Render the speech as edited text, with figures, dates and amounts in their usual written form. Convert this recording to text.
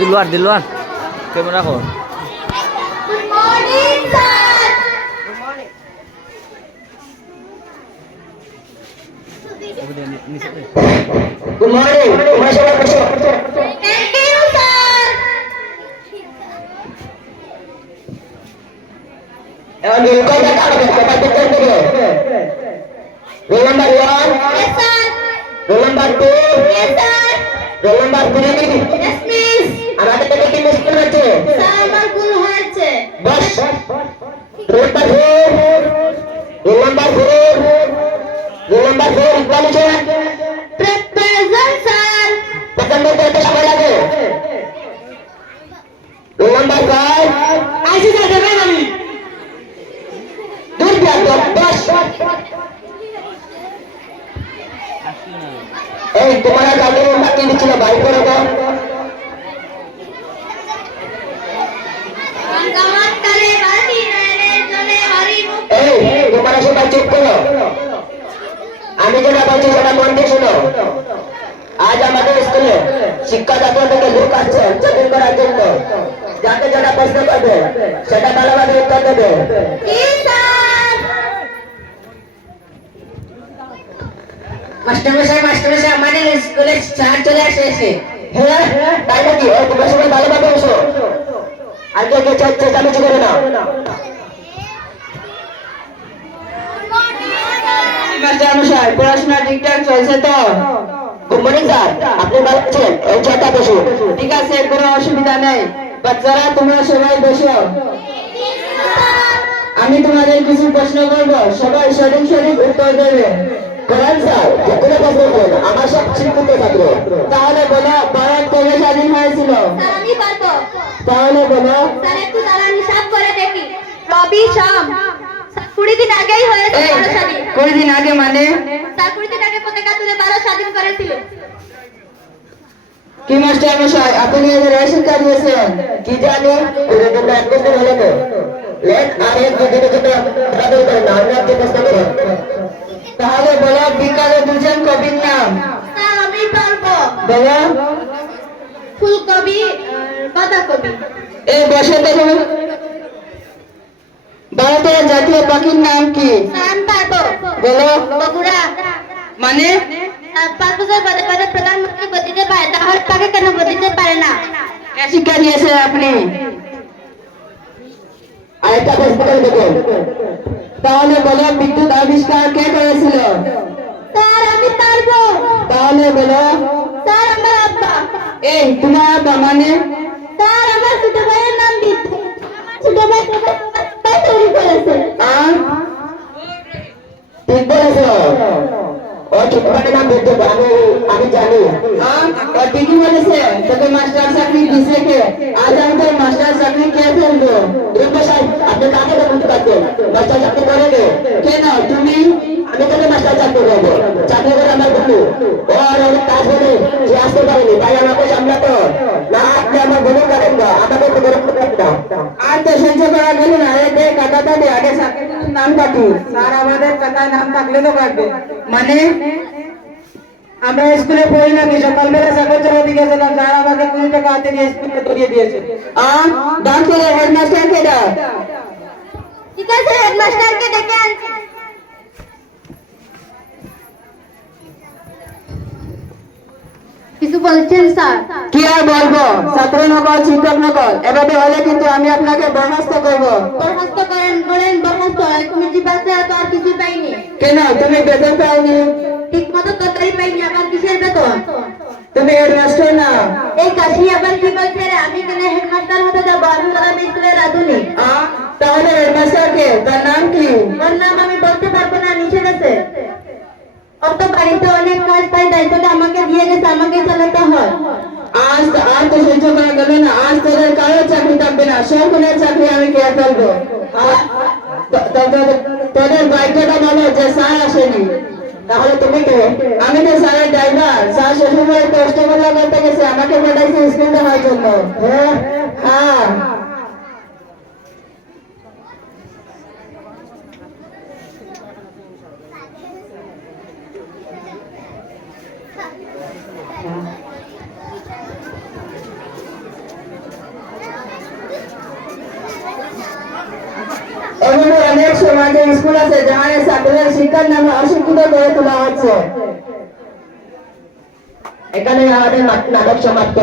Dilwar camera কর। Good morning, sir. Good morning. তোমরা সবাই বসো। Thank you, sir. এখন রোল কল দেখা হবে, সবাই পিকচার দেবে। Roll number 1, Yes, sir. Roll number 2, Yes, sir. Roll number 3। Yes, miss. আমাদের থেকে কি মিস করেছে? Sir, আমার ভুল হয়েছে। Boss. Roll number 4, roll number 4, roll number 4 Iqbal Hossain. Present, sir. প্রথম বলতে এত সময় লাগে। রোল নাম্বার 5, আইসি স্যার দেবেন আমি। দূর দিয়া তো বস। এই তোমরা কালকে বাকি দিচ্ছিল বাইর করে দাও। আমার তলে বাসি নয়নে চলে হরিমুখ। এই তোমরা সবাই চুপ করো। আমি যেটা বলছি সেটা মন দিয়ে শোনো। আজ আমাদের স্কুলে শিক্ষা দপ্তর থেকে লোক আসছে চেকিং করার জন্য। যাকে যেটা প্রশ্ন করবে সেটা ভালোভাবে উত্তর দেবে। Yes, sir. মাস্টারমশাই আমাদের স্কুলে স্যার চলে এসেছে। হ্যাঁ তাই নাকি? তোমরা সবাই ভালোভাবে বসো। আর কেউ কেউ চেঁচামেচি করে না। মাস্টারমশাই পড়াশোনা ঠিকঠাক চলছে তো? গুড মর্নিং স্যার, আপনি ভালো আছেন? এই চেয়ারটা বসুন। ঠিক আছে, কোনো অসুবিধা নেই। বাচ্চারা তোমরা সবাই বসো। আমি তোমাদের কিছু প্রশ্ন করবো, সবাই সঠিক উত্তর দেবে। করেন স্যার, কোনো প্রশ্ন করেন, আমার সব শিক্ষিত ছাত্র। তাহলে বলো ভারত কবে স্বাধীন হয়েছিল? স্যার, আমি পারবো। তাহলে বলো। স্যার, একটু দাঁড়ান, হিসাব করে দেখি। রবি, শাম। 20 দিন আগেই হয়েছে ভারত স্বাধীন। 20 দিন আগে মানে? স্যার, 20 দিন আগে পতাকা তুলে ভারত স্বাধীন করেছিল। কি মাস্টারমশাই আপনি এদের শিক্ষা দিয়েছেন? কি জানি, ওদের জন্য এক দিন হলো না। লেখ আর এক দুদিনের জন্য বাদল করে না, আমি আপনি প্রশ্ন করুন। তাহলে বলো বিজ্ঞানে দুজন কবির নাম। স্যার, আমি পারবো। বলো। ফুলকবি, বাঁধাকবি। এই বসে তো তুমি। ভারতের জাতীয় পাখির নাম কি? স্যার, আমি পারবো। বলো। বগুড়া। মানে? স্যার, 5 বছর পরে পরে প্রধানমন্ত্রী বদলিতে পারে, তাহলে তাকে কেন বদলিতে পারে না? কে শিক্ষা দিয়েছেন আপনি? আরেকটা প্রশ্ন করে দেখুন। তাহলে বলো বিদ্যুৎ আবিষ্কার কে করেছিল? স্যার, আমি পারবো। তাহলে বলো। স্যার, আমার আব্বা। এই তোমার আব্বা মানে? স্যার, আমার ছোট ভাইয়ের নাম বিদ্যু। ছোট ভাই তৈরি করেছে। আর ঠিক বলেছো। ও ছোট ভাইয়ের নাম বিদ্যুৎ, আমি জানি। ও ঠিকই বলেছে। তোকে মাস্টার চাকরি দিছে কে? আজ আমি তোর মাস্টার চাকরি কে ফেলবো? সাহেব আপনি কাকে বলতে পারছেন? মাস্টার চাকরি করে নে। কেন তুমি? আমি তোকে মাস্টার চাকরি করবো। চাকরি করে আমার বন্ধু ও আর অনেক কাজ করে সে আসতে পারেনি, তাই আমাকে সামলাতো না। আপনি আমার বন্ধু করেন না, আমাকে তো গরম করবেন না। আর তো সহ্য করা গেল না। আরে কাটাটা দে, আগে চাকরির নাম কাটি। স্যার আমাদের খাতায় নাম থাকলে তো কাটবে। মানে? আমরা স্কুলে পড়ি নাকি? সকালবেলা চাকর জমা দিয়ে গেছিলাম, স্যার আমাকে 20 টাকা হাতে নিয়ে স্কুলে ধরিয়ে দিয়েছে। ডাক করে হেডমাস্টারকে ডাক। ঠিক আছে, হেডমাস্টারকে ডেকে আনছি। কিছু বলছেন স্যার? কি আর বলবো, ছাত্র নকল শিক্ষক নকল এভাবে হলে কিন্তু আমি আপনাকে বরখাস্ত করবো। বরখাস্ত করেন, বলেন বরখাস্ত হয়। কমিটি বাসে তো আর কিছু পাইনি। কেন তুমি বেতন পাওনি? ঠিক মতো তরকারি পাইনি, আবার কিসের বেতন? তুমি হেডমাস্টার না? এই কাশি আবার কি বলছে রে? আমি কেন হেডমাস্টার হতে যাবো? আমি হলাম স্কুলের রাঁধুনি। তাহলে হেডমাস্টার কে? তার নাম কি? ওর নাম আমি বলতে পারবো না, নিষেধ আছে। ওর তো বাড়িতে অনেক কাজ, তাই দায়িত্বটা আমাকে দিয়ে গেছে, আমাকে চালাতে হয়। আজ আর তো সহ্য করা গেল না। আজ তোদের কারোর চাকরি থাকবে না, সকলের চাকরি আমি খেয়ে ফেলবো। তোদের দায়িত্বটা বলো যে স্যার আসেনি। তাহলে তুমি কে? আমি তো স্যারের ড্রাইভার। স্যার শ্বশুরবাড়ি কষ্টগুলো করতে গেছে, আমাকে পাঠাইছে স্কুল দেওয়ার জন্য। হ্যাঁ হ্যাঁ। সমাজে স্কুল আছে যেখানে ছাত্রদের শিক্ষার নামে অশিক্ষিত করে তোলা হচ্ছে। এখানে আমাদের নাটক সমাপ্ত।